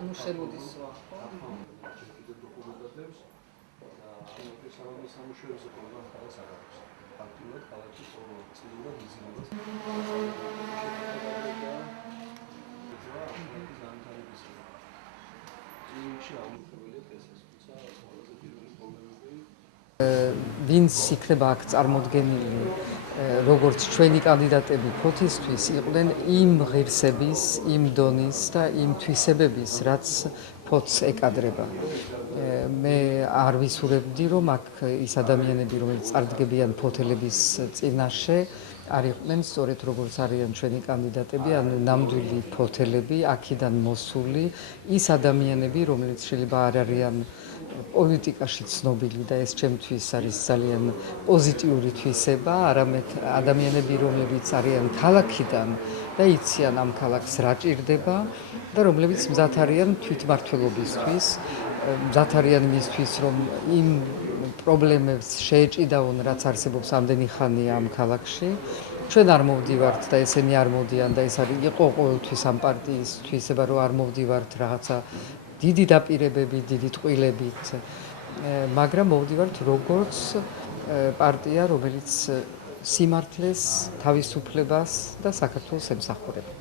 ანუ შემოდის სხვა, ხო? ვინც იქნება აქ წარმოდგენილი როგორც ჩვენი კანდიდატები ფოთისთვის იყვნენ იმ ღირსების, იმ დონის და იმ თვისებების, რაც ფოთს ეკადრება. მე არ ვისურვებდი, რომ აქ ის ადამიანები, რომლებიც წარდგებიან ფოთელების წინაშე, არ იყვნენ სწორედ როგორც არიან ჩვენი კანდიდატები, ანუ ნამდვილი ფოთელები, აქედან მოსული, ის ადამიანები, რომლებიც შეიძლება არ არიან პოლიტიკაში ცნობილი და ეს ჩემთვის არის ძალიან პოზიტიური თვისება, არამედ ადამიანები, რომლებიც არიან ქალაქიდან და იციან ამ ქალაქს რა ჭირდება და რომლებიც მზად არიან თვითმმართველობისთვის, მზად არიან იმისთვის, რომ იმ პრობლემებს შეეჭიდაონ, რაც არსებობს ამდენი ხანია ამ ქალაქში. ჩვენ არ მოვდივართ და ესენი არ მოდიან და ეს იყო ყოველთვის ამ პარტიის თვისება, რომ არ მოვდივართ რაღაცა დიდი დაპირებებით, დიდი ტყუილებით, მაგრამ მოვდივართ როგორც პარტია, რომელიც სიმართლეს, თავისუფლებას და საქართველოს ემსახურება.